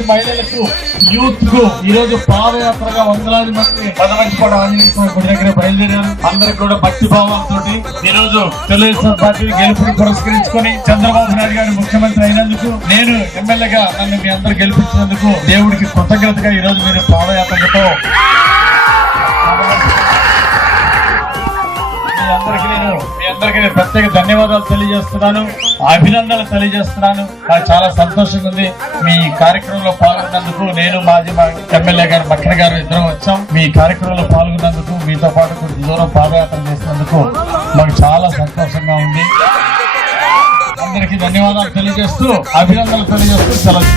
మంది మహిళలకు, యూత్ కు ఈ రోజు పాదయాత్రగా వందలాది మంది పదవంచిపాడు ఆంజనేయ స్వామి గుడి దగ్గర బయలుదేరారు. అందరికి కూడా భక్తి భావాలతో ఈ రోజు తెలుగుదేశం పార్టీ గెలుపుని పురస్కరించుకొని చంద్రబాబు నాయుడు గారు ముఖ్యమంత్రి అయినందుకు, నేను ఎమ్మెల్యేగా నన్ను మీ అందరూ గెలిపించినందుకు దేవుడికి కృతజ్ఞతగా ఈ రోజు మీరు పాదయాత్రతో మీ అందరికీ నేను ప్రత్యేక ధన్యవాదాలు తెలియజేస్తున్నాను, అభినందనలు తెలియజేస్తున్నాను. నాకు చాలా సంతోషంగా ఉంది. మీ కార్యక్రమంలో పాల్గొన్నందుకు నేను మాజీ ఎమ్మెల్యే గారు మక్కన గారు ఇద్దరం వచ్చాం. మీ కార్యక్రమంలో పాల్గొన్నందుకు, మీతో పాటు కొంచెం దూరం పాదయాత్ర చేసినందుకు మాకు చాలా సంతోషంగా ఉంది. అందరికీ ధన్యవాదాలు తెలియజేస్తూ, అభినందనలు తెలియజేస్తూ సెలవు.